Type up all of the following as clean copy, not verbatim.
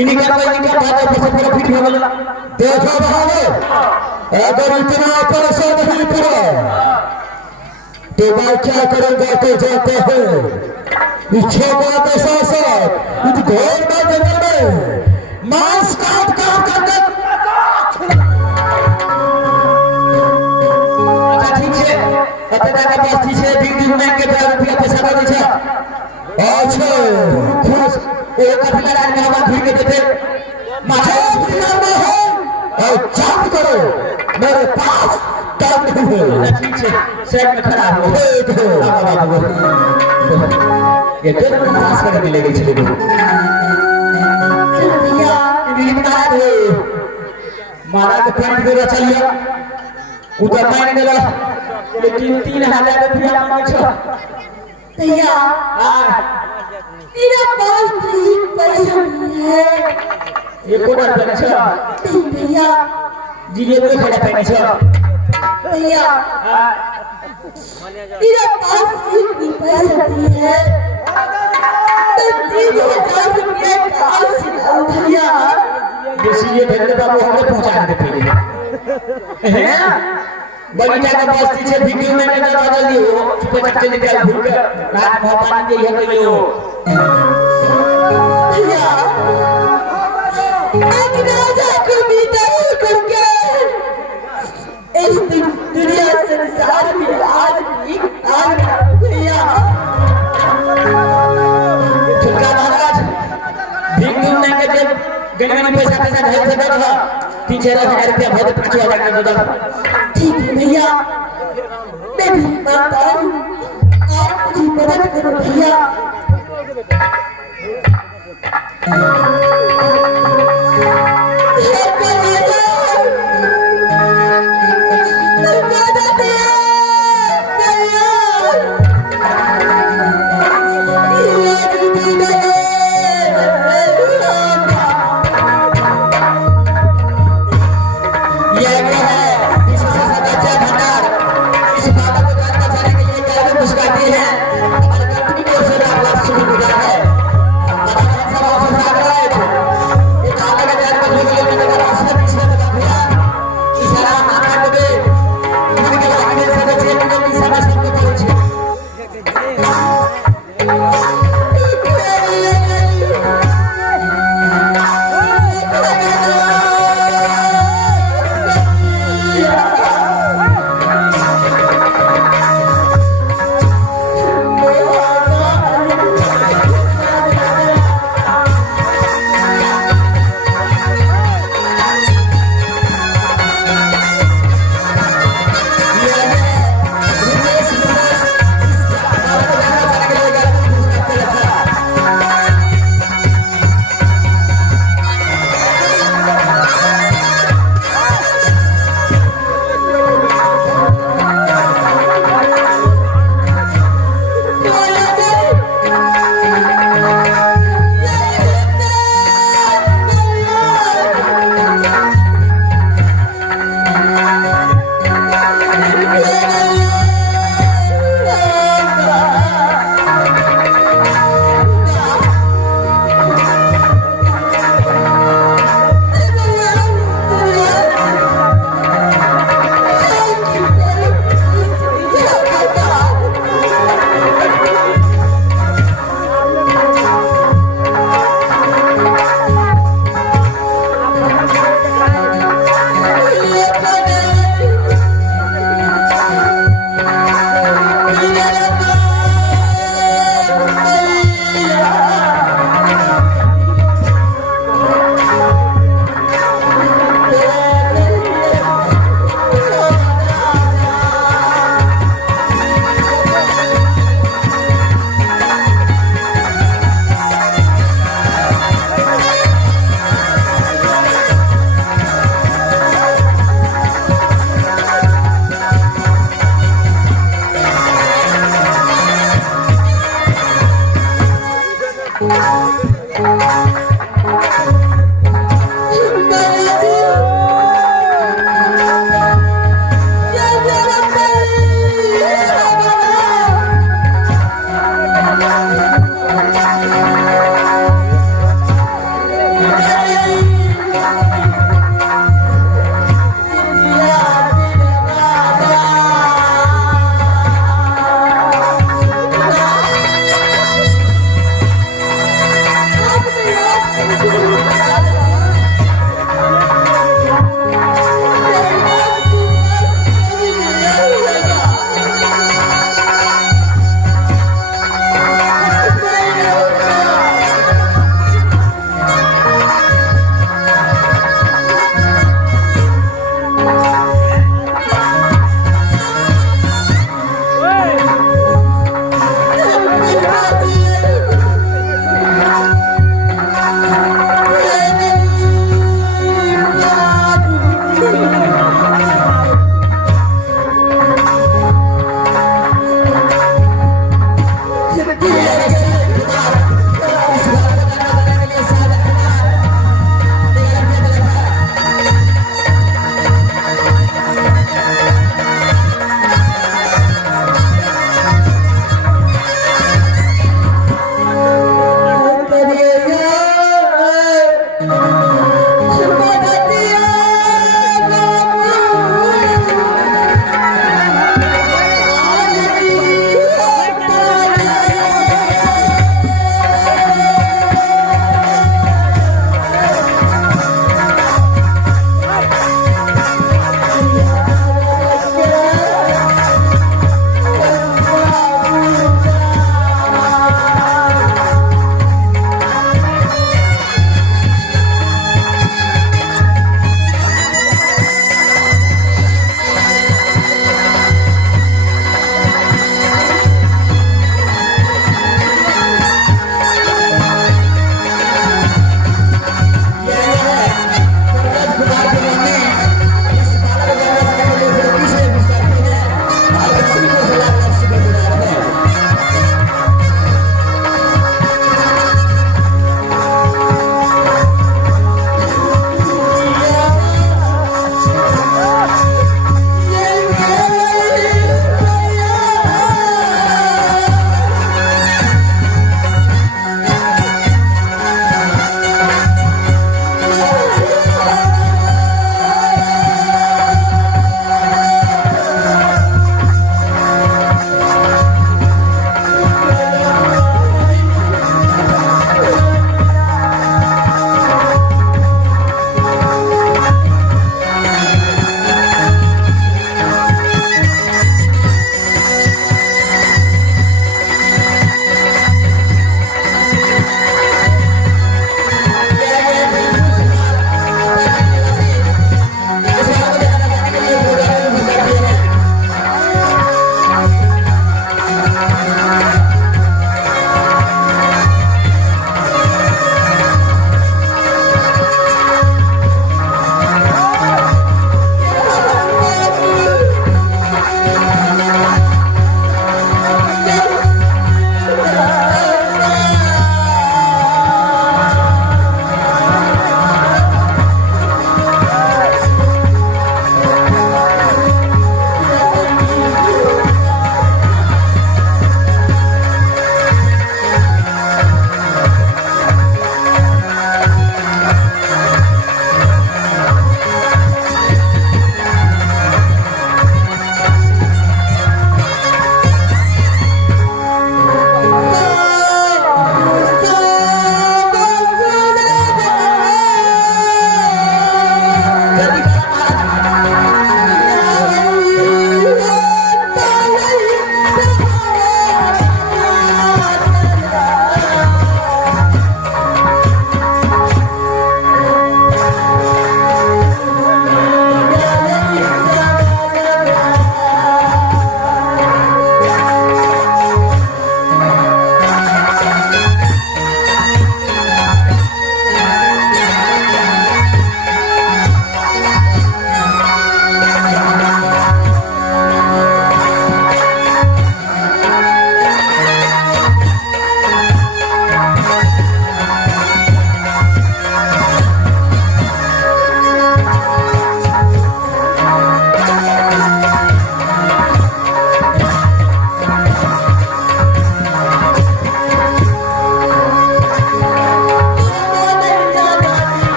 इन्हीं का फिट हो गया। देखो भाई, अगर इतना पैसा नहीं पड़ा तो मैं क्या करूंगा तो जाते हैं इच्छा के साथ साथ इस घोर में जंगल में मांस काट काट करके। अच्छा ठीक है, अपना का पास ठीक है, दिन दिन में के ₹2 पैसा दे दे। अच्छा खुश एक अधिकार में हम भीड़ के देते मारे फिल्म में है और चाप करो मेरे पास टाइम नहीं है। ठीक है, सेट में खड़ा हो ये तो पास करके ले गई चले भैया ये बता दे मारा के पेंट दे चलिए उधर मैंने मिला लेकिन ₹3000 मांगो भैया। मेरा पास पैसा नहीं है। ये कोड़ा पैसा भैया जी ये कोई खड़ा पैसा भैया मेरा पास पैसा नहीं है। ₹3000 कहाँ से लाऊं भैया? इसलिए भेजने बाबू हमें पहुंचा देते हैं बगीचा का बस्ती से वीडियो मैंने लगा दियो सुपर चक्के निकल भूल कर रात में पानी दे है कहियो भैया एक राजा को बिताई करके इस दुनिया संसार में आज एक भैया छोटा महाराज वीडियो मैंने जब गणना में पैसा घर से बैठा ₹3000 भर ₹5000 दे दो। ठीक है भैया मैं भी मानता हूँ आप मुझे मदद करो भैया।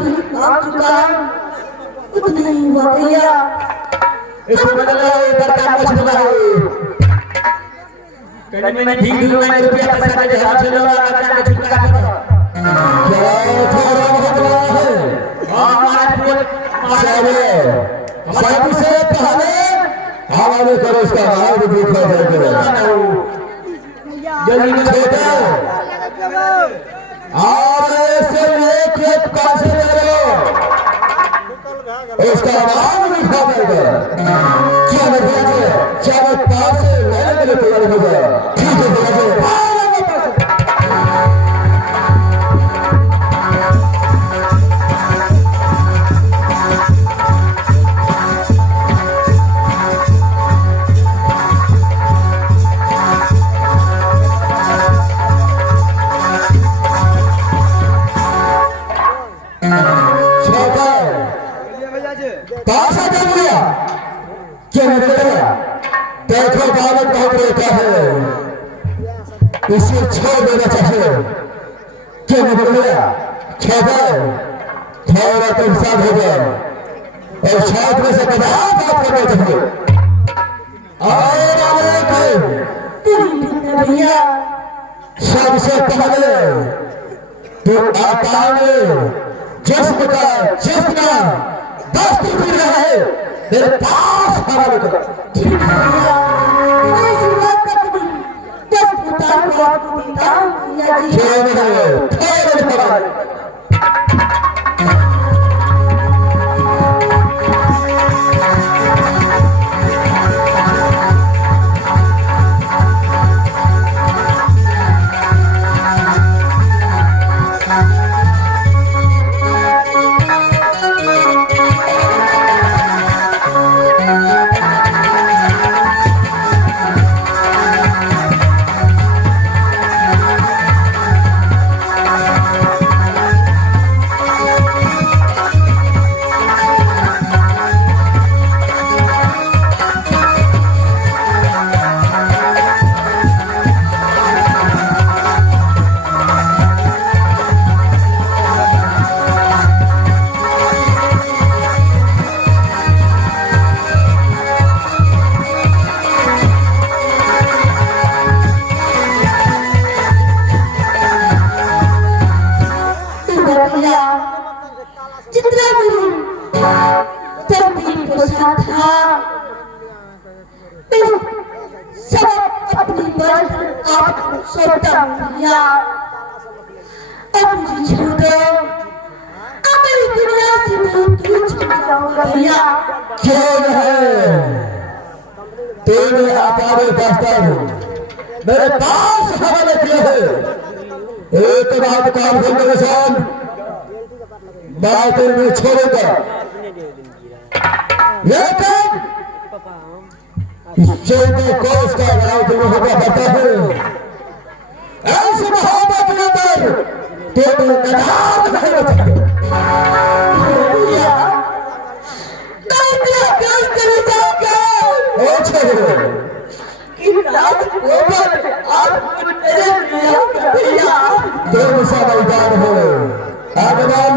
भी काम चुका उतना ही हुआ भैया। इसको बदला इधर का कुछ बदला है कहीं मैंने ठीक दिनों में रुपया पैसा का जहाज चलो ना करना चुका करो क्या थोड़ा बदला है हमारा चले सबसे पहले हवाले करो इसका हाथ दिखा जाएगा जल्दी छोड़ो और ऐसे एक पास करो उसका नाम लिखा जाएगा क्या बताइए चार पास लेने के लिए तैयार हो गया ठीक है देखो बालक बहुत रहता है इसे छोड़ देना चाहिए क्यों नहीं बोलिया छोड़ो थोड़ा तो इंसान हो गया और छात्र में से बात करना चाहिए भैया सबसे पहले तो आता है जिस्म का दस्त भी रहे मेरे पास हमारे को तेरे आचार्य दास्तान मेरे पास हवाले किए हैं एक बात काम करने के साथ बात में छोड़ेगा लेकिन चौदह कोष का राय जो होगा पता है ऐसे मोहब्बत के अंदर तेरे नदाम नहीं बचेंगे मैदान हो आगमन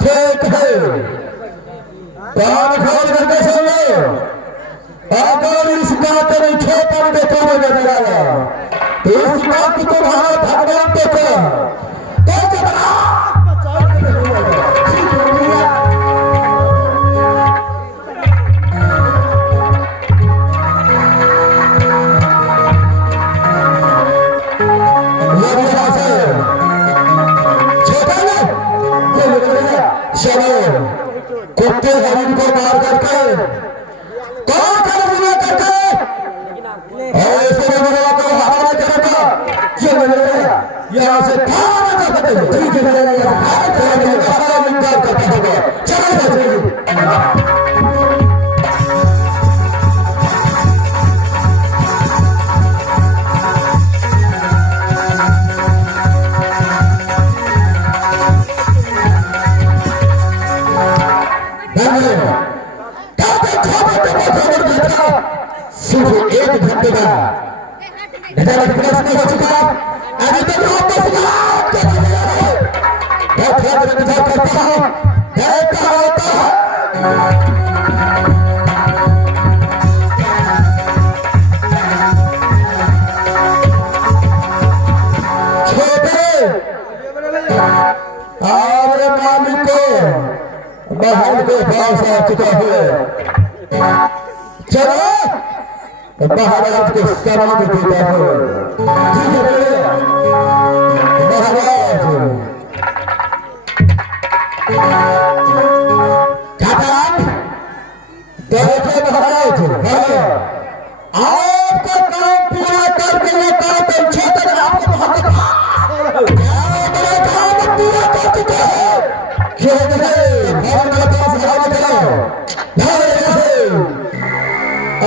शेख है कान खोल करके सुन लो अगर इस बात में छोटा देखा नजर आया इस बात को वहां भगवान देखो कुत्ते हरिन को मार करके कौन करना करके ऐसे लोगों को हवाले करेगा ये यहाँ से भाग सकते हैं ठीक है करता होगा चलो सिर्फ 1 घंटे का निर्धारित प्रश्न हो चुका अभी तक वापस इंतजार करता है कहता होता है और मालिक को बाहर के पास आ चुका है चलो महाराज को सलाम देता है महाराज देखिए महाराज आपका काम पूरा करके ये काम क्षेत्र आपको बहुत पूरा कर चुका है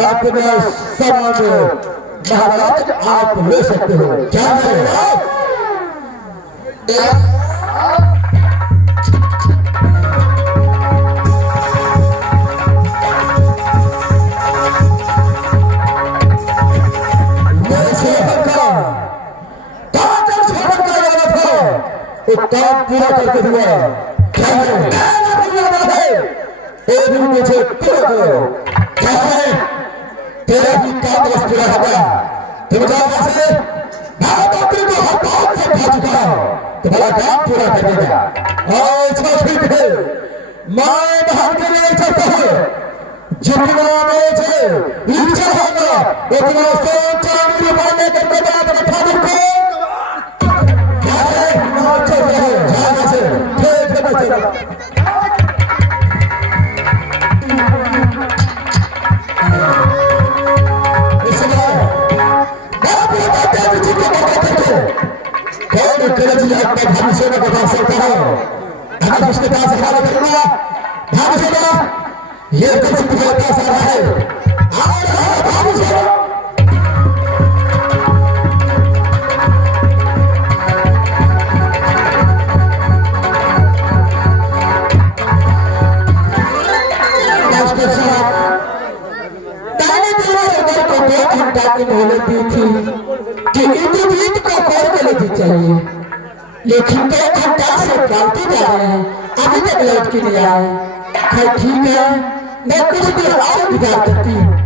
अपना सामान महाराज आप ले सकते हो क्या काम पूरा करके दिया क्या है मुझे पूरा करो क्या है तेरा भी काम बस पूरा होगा तुम जाओ से नौकरी को हड़ताल से खा चुका तुम्हारा काम पूरा कर देगा अच्छा ठीक है मैं बाहर के लिए चाहता हूँ जितना मुझे इच्छा होगा उतना सोचा पाने के बाद बैठा दूंगा भविष्य में बता सकता है अगर उसके पास हमारा करूंगा भविष्य में ये कुछ मुझे पास आ रहा है कि इंद्रजीत को कॉल कर लेनी चाहिए लेकिन 2 घंटा से डालते जा रहे हैं अभी तक लौट के नहीं आए खैर ठीक है मैं कुछ देर और इंतजार करती हूँ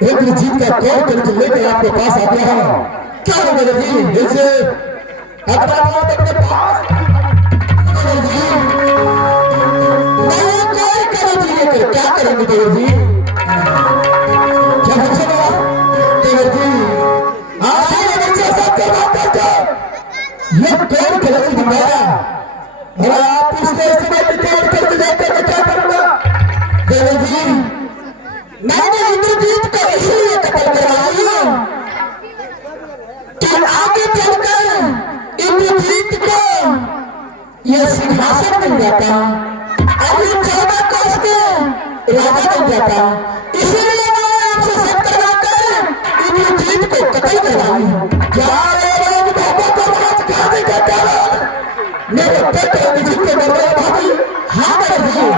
इंद्रजीत का कॉल करके लेकर आपके पास आ गया है क्या इंद्रजीत जैसे अपना अपने पास क्या करेंगे देवजी क्या बच्चे देवजी ये कौन गलती दिखाया और आप इसके समय करके जाते तो क्या करूंगा देवजी मैंने इंद्रजीत को इसलिए कत्ल करवाया कि आगे चलकर इंद्रजीत को यह सिंहासन मिल जाता अभी 14 कोस के राजा बन जाता इसलिए मैंने आपसे सब करवाकर इंद्रजीत को कत्ल करवाई क्या मेरे पुत्र इंद्रजीत के मरने भाभी हाँ कर दिए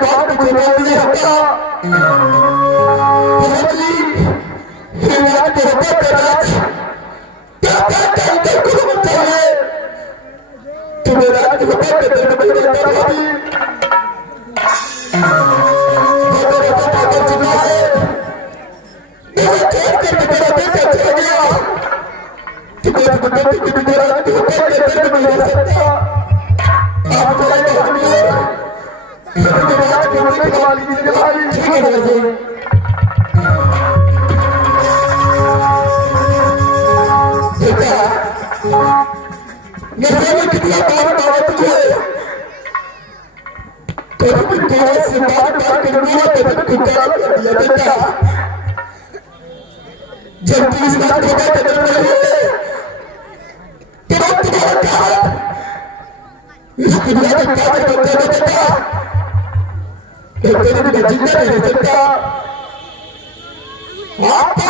बात मुझे बोल नहीं होता जी हिला के होता राज क्या घूमता है तुम्हें राज होता दर्द में रहता भाभी जब 30 लाख इस दुनिया में क्या करता जिंदा नहीं सकता आप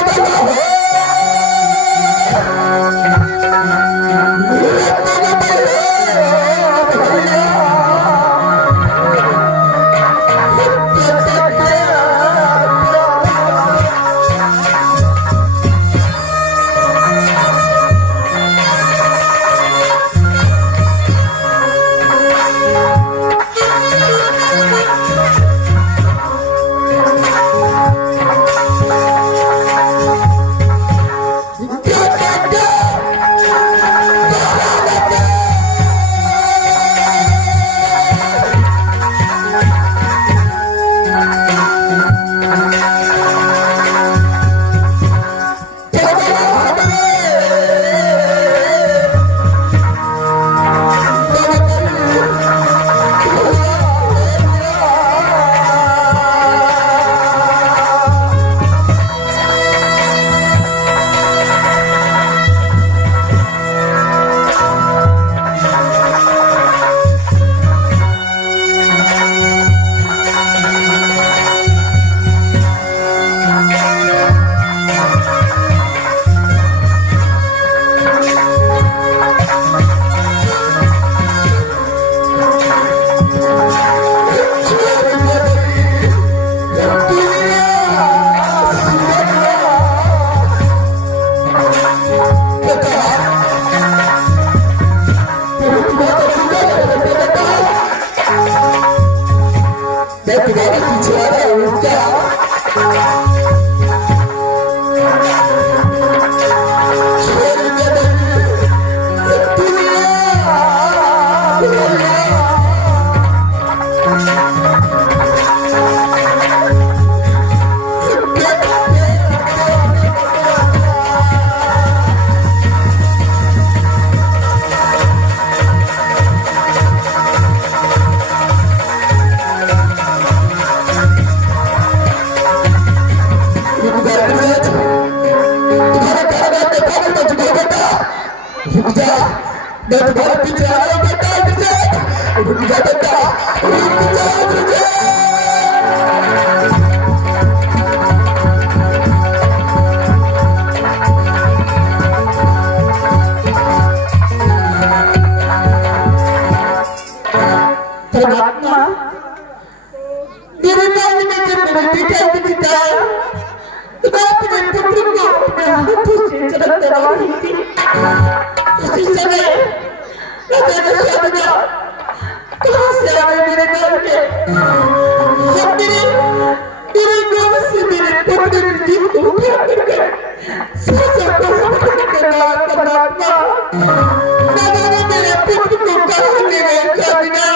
परमात्मा मेरे मन में जब मेरी बेटा दिखता है तो मैं अपने पुत्र को अपने हाथों से चलते रवा रही थी उसी समय मैंने सोचा कहाँ से आए मेरे घर पे मेरे गाँव से मेरे पुत्र ने जीव को उठा करके सोचा परमात्मा मैंने मेरे पुत्र को कहाँ ले गए जाना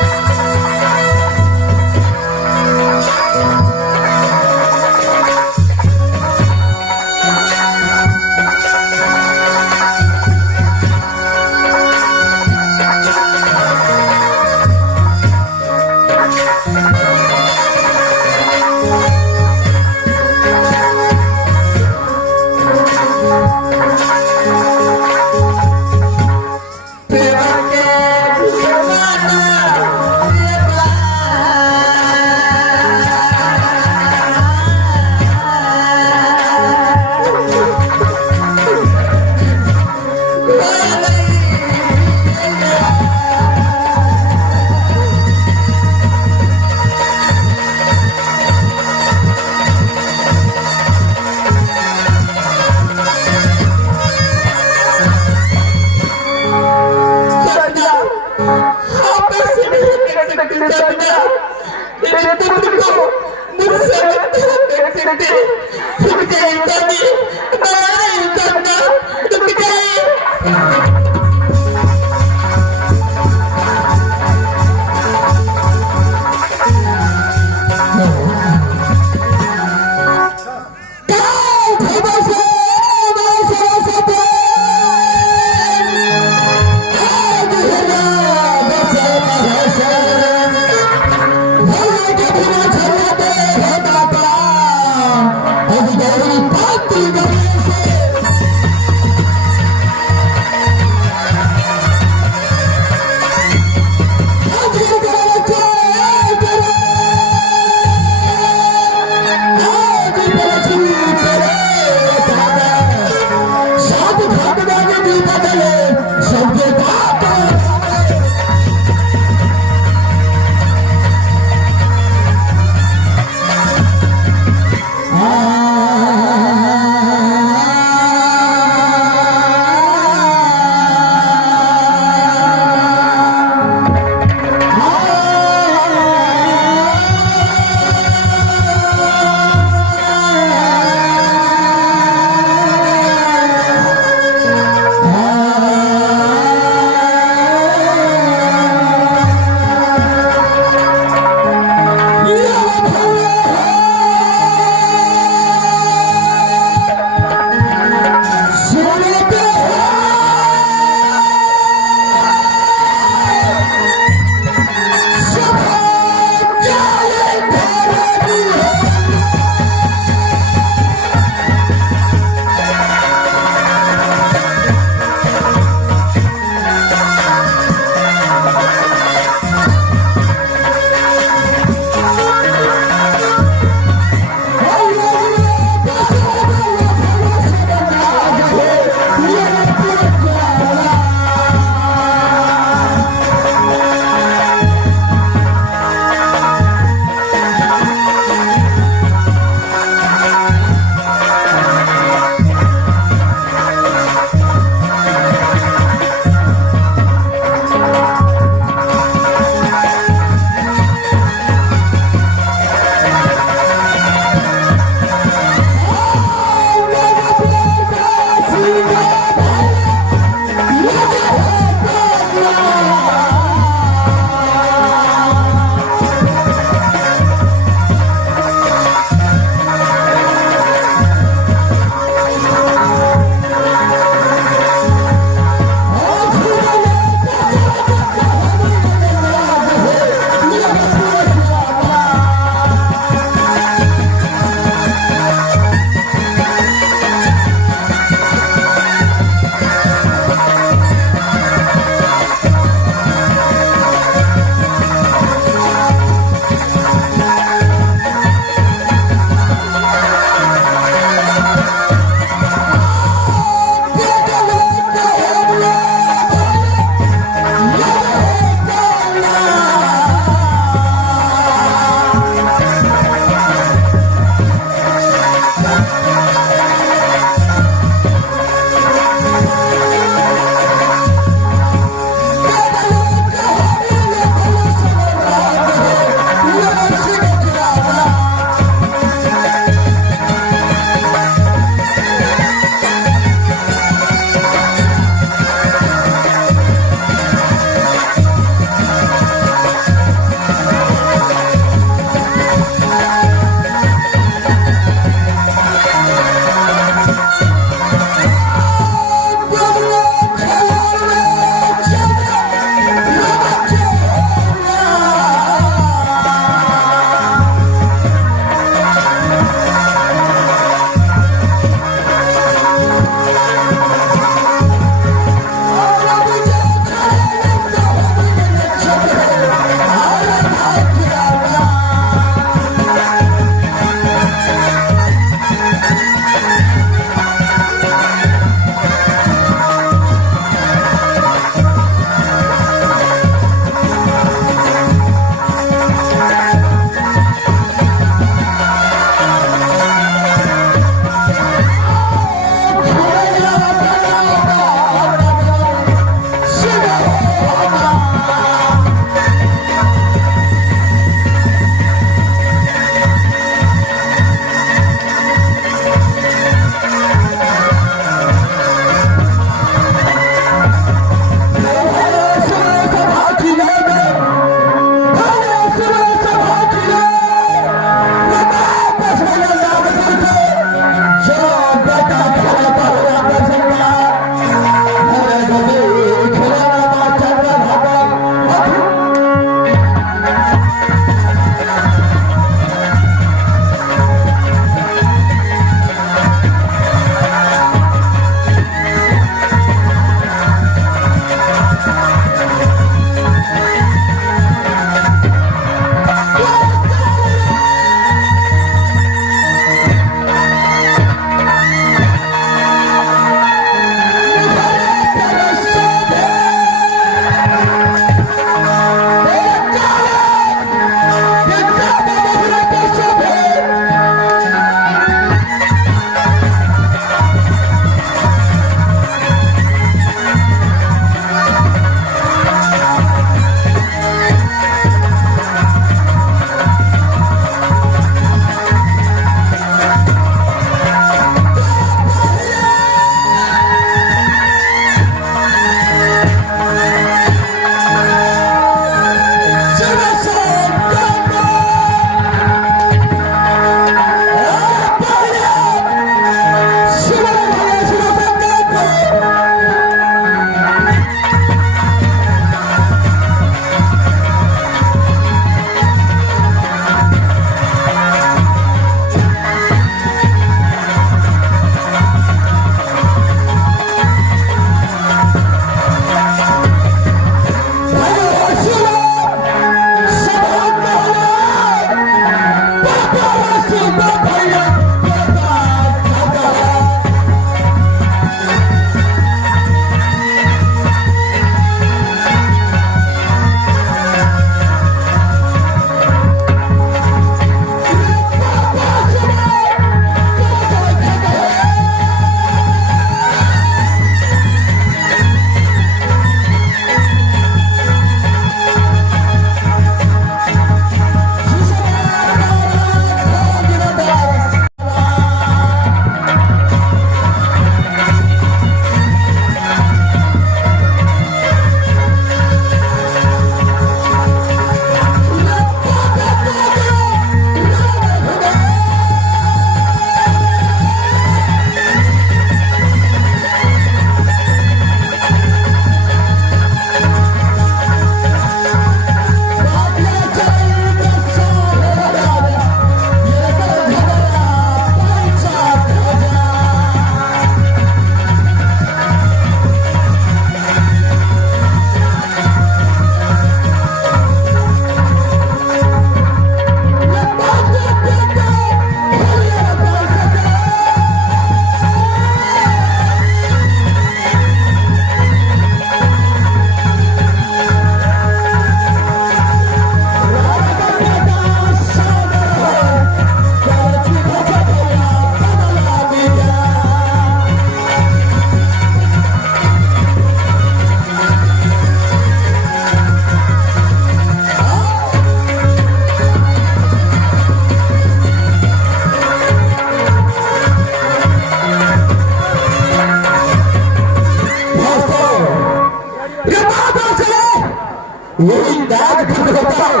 यही नाग धन होता है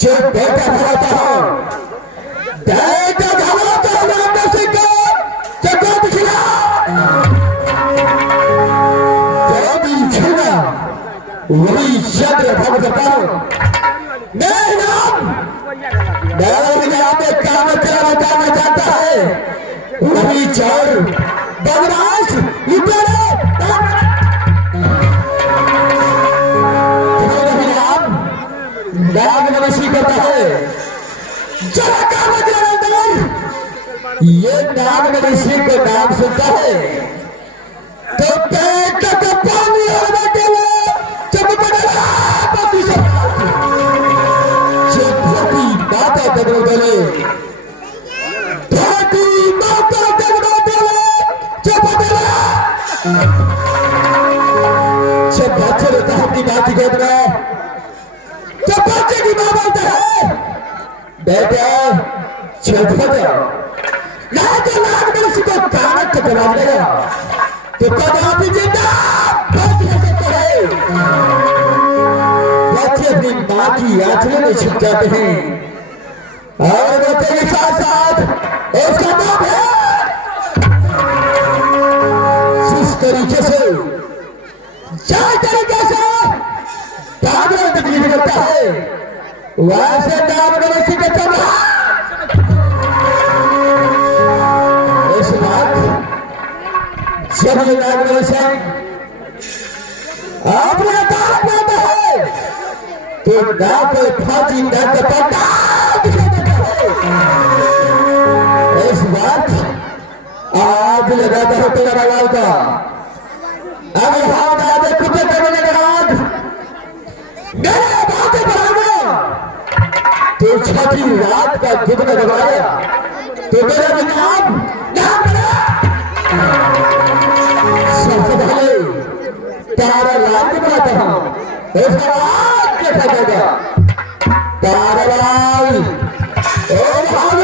जो बेटा धराता है। बेटा धराता है नाम से को जगत खिला देवी छुना वही शब्द भगवता मैं नाम में काम चलाना चाहता है वही चोर बदमाश लुटेरे नाग नमस्ती करता है। जरा काम अंदर ये नाग नमस्ती को नाम सुनता है तो पेट का पानी होने के लिए चमकड़ा पति से जब धरती माता दगड़ो दले धरती माता दगड़ो दले चमकड़ा जब बच्चे धरती माती गोद में जब बच्चे की मां बोलता है बेटा छत जाओ ना तो नाग नमस्ती को कानक का जवाब देगा तो कदापि जिंदा बच नहीं सकते हैं। बच्चे अपनी मां की आंचलों में छिप जाते हैं और बच्चे के साथ साथ उसका नाम है जिस तरीके से दामन तकलीफ करता है वैसे नाग नमस्ती का चला इस बात जब ये नाग नमस्ती अपना दाम देता है तो नाग फांसी नाग पट्टा इस बात आज लगाता है तेरा लगाव का अगर हाथ आधे कुत्ते करने के बाद मेरे बातें बढ़ाना तो छठी रात का जितना दबाया तो मेरा नाम सबसे पहले तारा लाल बनाता हूं इसका आज देखा जाएगा तारा लाल और हम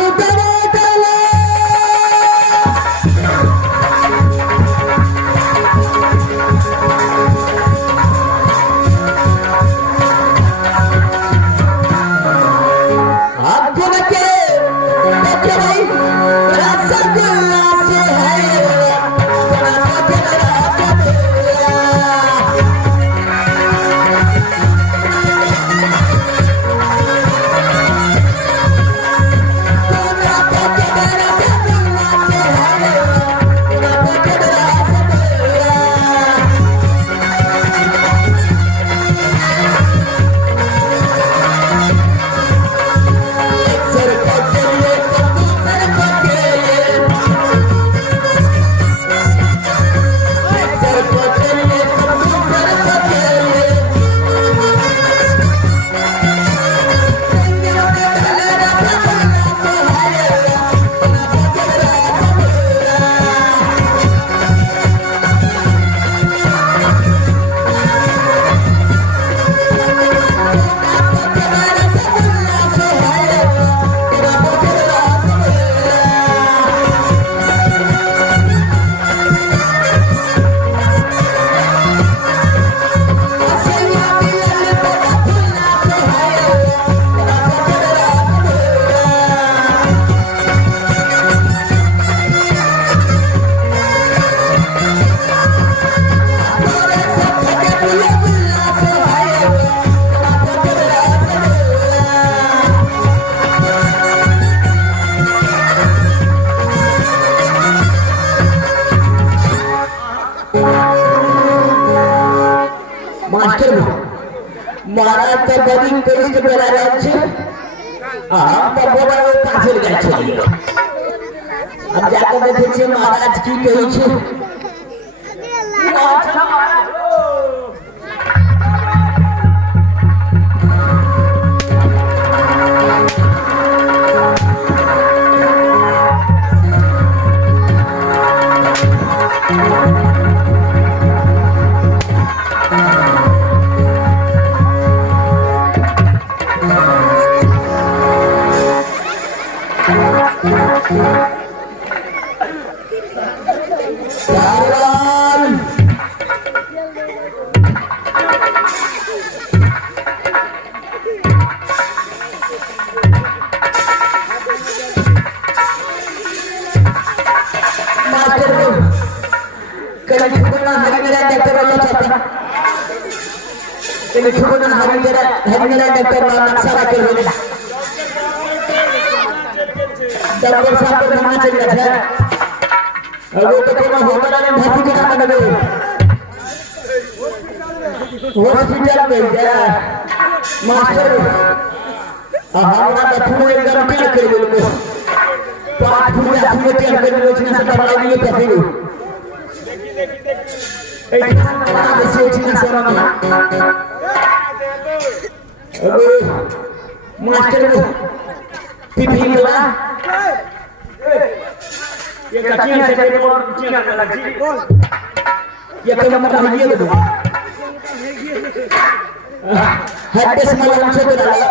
मारा तो बड़ी तेज बेरा रहा छे हम तो बोला वो पाछे गए छे अब जाकर देखे छे महाराज की कही छे अच्छा महाराज डॉक्टर साहब को जाना चाहिए था वो तो कोई होटल में भर्ती करा लगे हॉस्पिटल में गया मास्टर हमारा तो पूरे एकदम क्या कर बोले तो आज पूरे पूरे क्या कर बोले उसने सब बड़ा नहीं कर दिया ऐसे चीज सब अरे मास्टर पीपी वाला ये कचिया से तेरे को चीना लग जी ये कोई मतलब है ये तो हट्टे से मतलब से तो डाला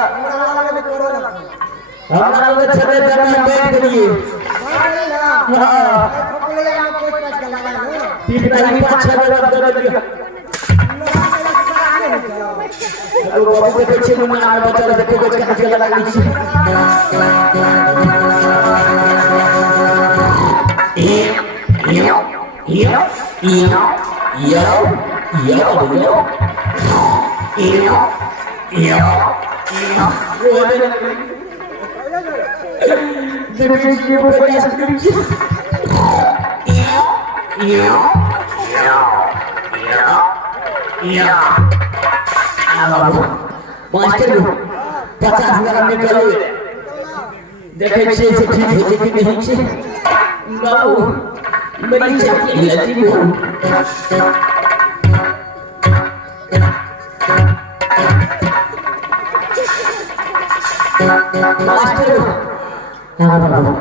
हमारा लोग छबे करना बैठ करिए पीपी नहीं पांच छह बार कर दिया तो बाबू के पीछे में आ बच्चा देखो कुछ क्या लगा लीजिए मास्टर 50,000 में करो देखे से ठीक हो कि नहीं से बाबू मेरी चाची लगी हो मास्टर हां बाबू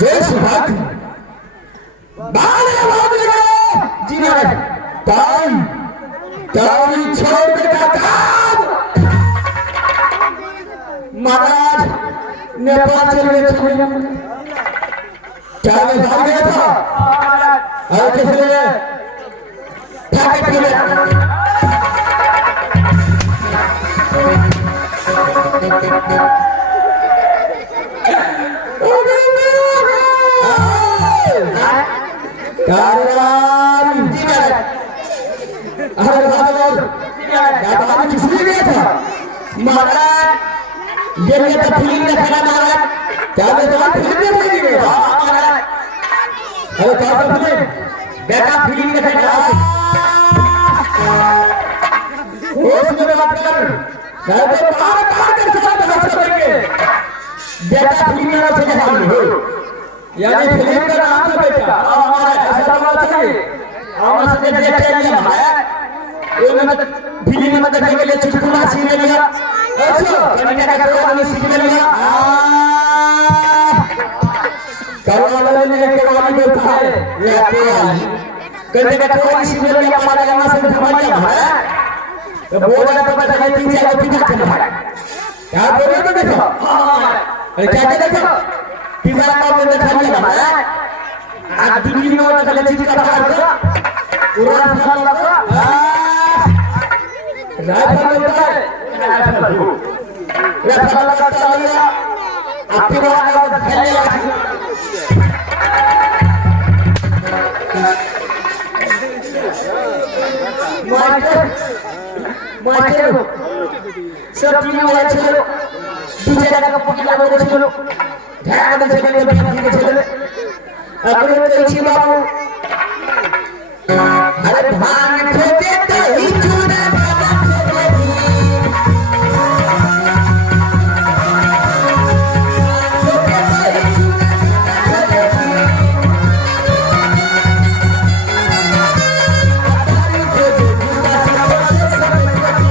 जय सुभाष बारे बाबू जी ना टाइम छोड़ दे काम महाराज नेपाल चले गए थे क्या में भाग गया था और कैसे गए भाग गए कारवान जी ने अरे भगवान क्या किसने गया था महाराज ये तो फिल्म देखना महाराज क्या मैं तो फिल्म देखेंगे महाराज अरे क्या फिल्म बेटा फिल्म देखना उसमें बात कर मैं तो बाहर कर सकता बात करेंगे बेटा फिल्म में से जाएंगे यानी फिल्म का नाम है बेटा हमारा ऐसा बात है हमारा से देखते हैं महाराज ये मैं फिल्म में देखने के लिए चुटकुला सीने लिया अच्छा कन्या का कहानी सीखने लिया करवाले ने के वाली बोलता है ये कहानी कन्या का कहानी सीखने लिया हमारा यहाँ से धमालिया है तो बोला तो बता है 3 4 पीछे चल रहा है क्या बोले तो देखो अरे क्या देखो पिता का बोले धमालिया है आज दिन में वाला चले चीज का बाहर का पूरा फल लगा राइफल होता है राइफल लगाता है आपके बाहर का खेलने लगा मास्टर सब चीजें वाले चलो दूसरे जगह का पुटला को चलो ध्यान से चले बैठ के चले अगर कोई बाबू अरे भांग खोटे दही चूड़ा बाबा खोटे घी खोटे दही चूड़ा बाबा खोटे घी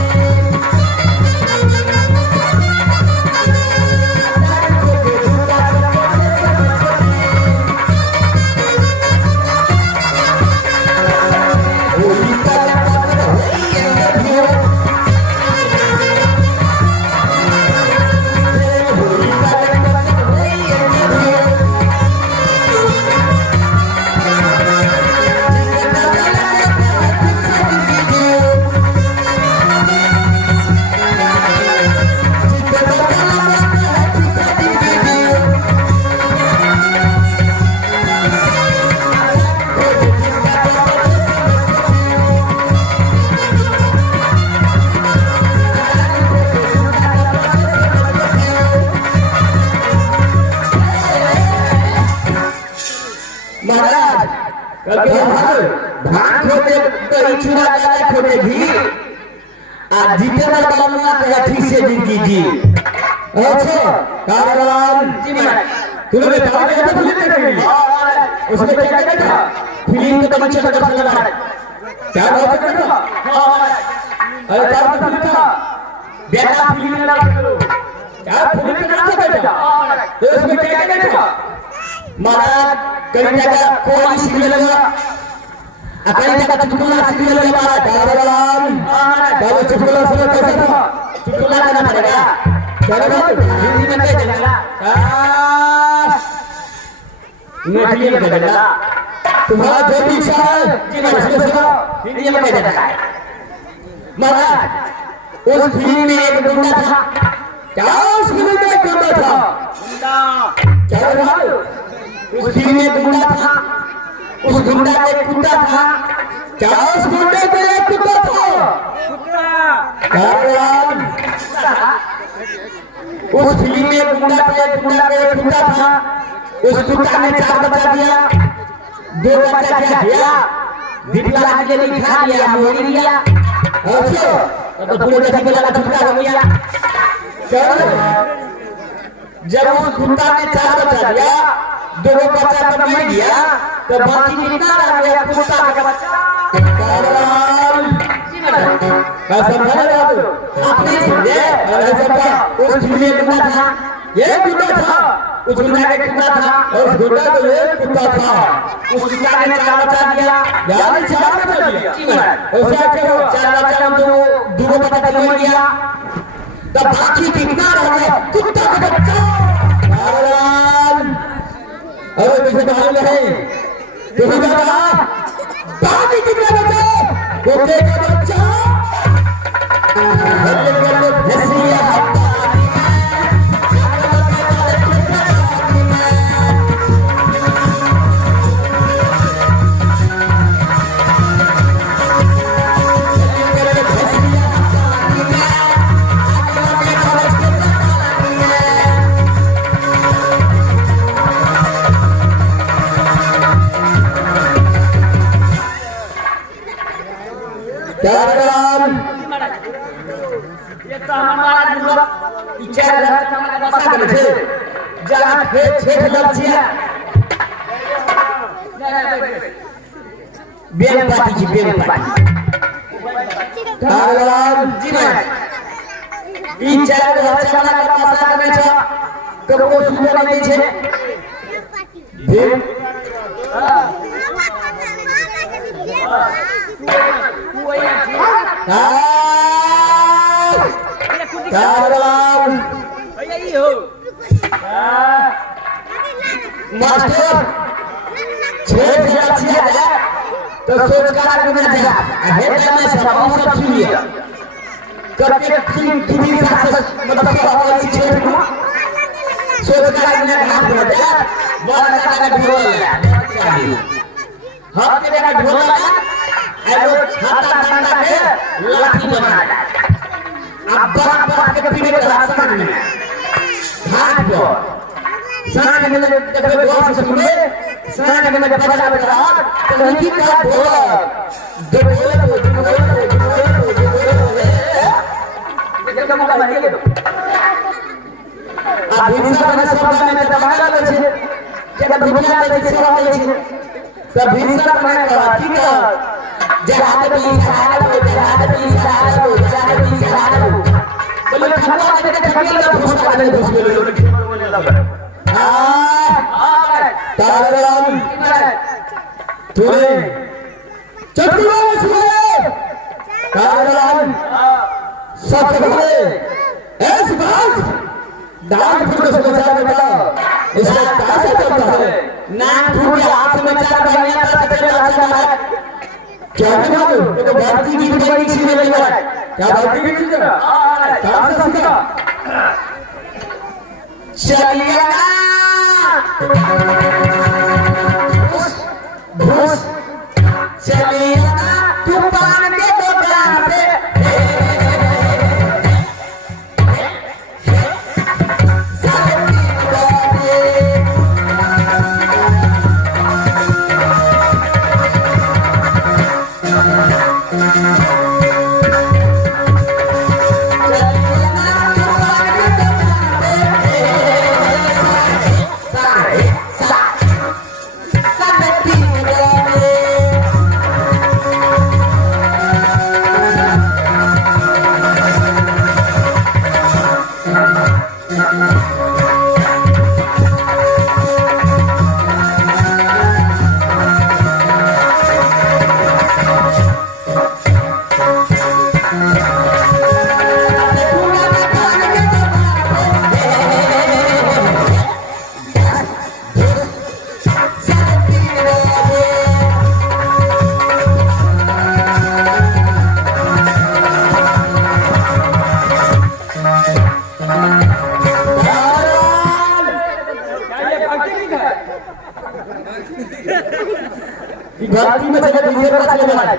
महाराज कभी हर भांग खोटे दही चूड़ा बाबा खोटे घी आ जितना कामना करे ठीक से जिंदगी जी अच्छा कारवान जी महाराज तूने बताया क्या फिल्म देखी उसमें क्या क्या था फिल्म में तो बच्चे का दर्शन लगा क्या बात कर रहा अरे क्या फिल्म था बेटा फिल्म में लगा करो क्या फिल्म में नाच बेटा तो उसमें क्या क्या था महाराज कहीं जगह कोई सीखने लगा कहीं जगह चुटकुला सीखने लगा कारवान बाबा चुटकुला सुनो कैसा था चुटकुला करना पड़ेगा चलो हिंदी में क्या चलेगा हिंदी में क्या चलेगा तुम्हारा जो भी इच्छा है जी मैं सुनो हिंदी में क्या चलेगा महाराज उस फिल्म में एक गुंडा था क्या उस फिल्म में एक गुंडा था क्या था उस फिल्म में एक गुंडा था उस गुंडा का एक कुत्ता था क्या उस गुंडे का एक कुत्ता था उस फिल्म में एक गुंडा का एक कुत्ता था उस कुत्ता ने 4 बच्चा दिया 2 बच्चा क्या किया दिखला के लिए खा लिया मोड़ी लिया अच्छा तो पूरे जगह पे लगा छुटका हो गया चलो जब उस कुत्ता ने 4 बच्चा दिया 2 बच्चा तो मर गया तो बाकी कितना रह गया कुत्ता का बच्चा समझा आपने समझे उस फिल्म में कुत्ता था ये कुत्ता था उस गुंडा का कुत्ता था और उस गुंडा तो ये कुत्ता था उस कुत्ता ने 4 बच्चा दिया यानी 4 बच्चा दिया और क्या करो 4 बच्चा हम तो 2 बच्चा तो मर गया तो बाकी कितना रह गया कुत्ता का बच्चा अरे मुझे मालूम नहीं तुम्हें बता बाकी कितना बचा कुत्ते का बच्चा मास्टर 6 तो सोच कर हेड में सब सुनिए करके तीन मतलब सोच कर हाथ में बड़ा का ढोल हाथ के का ढोल एगो छाता डंडा के लाठी बना अब बात के पीने के रास्ता में घाट पर सांझ में जब गोवा से सुने सुना कि मैं बजा बजा तो नहीं का बोला दो ये क्या मौका लगे तो अभी सब ने सब में दबाया ले छे के दुनिया ले छे सेवा ले छे तो भीतर में कहा ठीक है जहाद भी साल बोले खाना के खगेल का घुस काले घुस बोले ताराराम तूने चतुरास में ताराराम सब घरे ऐस बात डांग फूट से बचा बेटा इसका कैसे चलता है नाक फूट के हाथ में चार बनिया तक तेरे हाथ में क्या है ना तो भारती की बड़ी सी ले लिया क्या भारती की चीज है कहां से सीखा चलिया घुस चलिया तू पान के दुकान पे भारती में चले डीजे पर चले वाला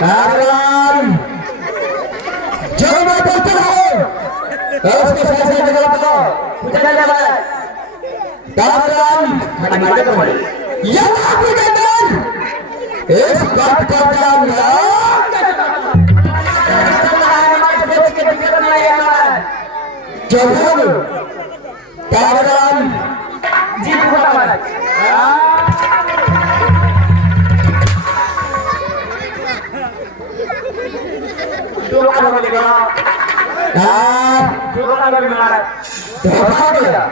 ताराराम जो मैं बोलता हूं उसके साथ साथ जगह बताओ कुछ चले वाला ताराराम हमारे को बोले ये आपकी गंदन इस बात का नाम जरूर ताराराम जी बोला वाला जो वाला बोलेगा जो वाला बोलेगा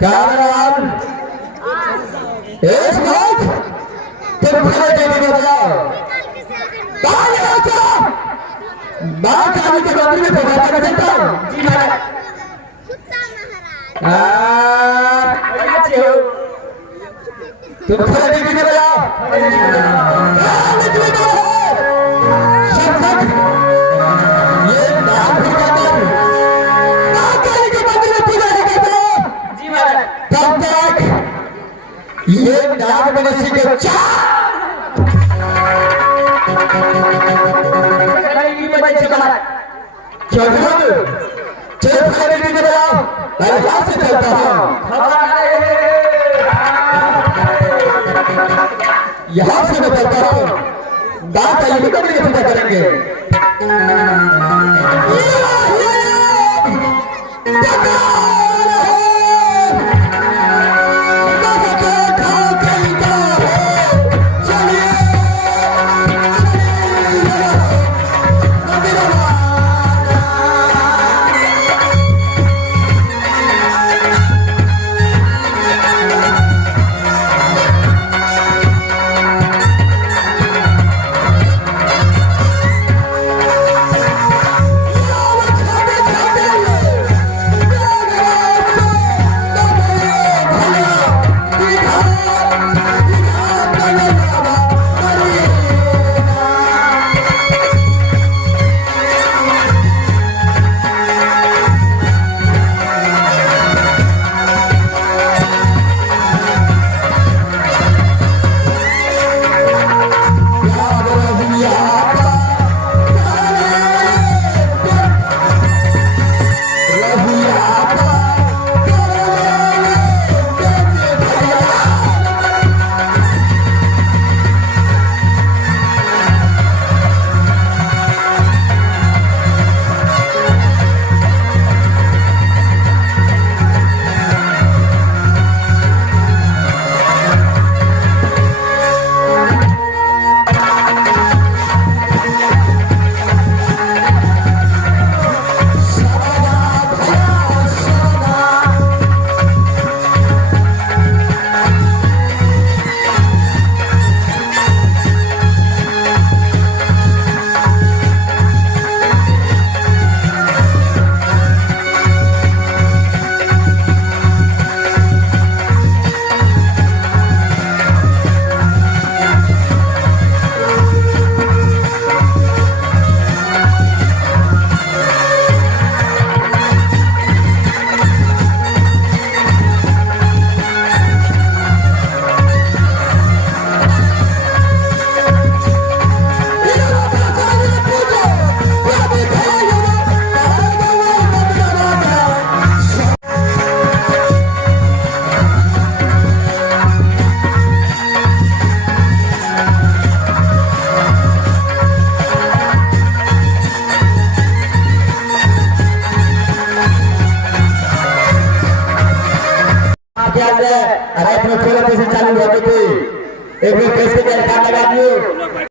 ताराराम इस वक्त तुम खड़े देने को बताओ बात आने के बाद में बात कर देता हूं जी महाराज अच्छे हो तुम खड़े देखने वाला ये नाम भी कहते हैं आगे के मंदिर में पूजा करते हो जी महाराज तब तक ये नाम में सीखे जरूर चल खड़े नहीं बनाओ मैं यहां से चलता हूं यहां से मैं चलता हूं दांत का ये करके पूजा करेंगे जाए अरे अपने थोड़ा पैसे चालू होते थे एक बार कैसे क्या लगा दियो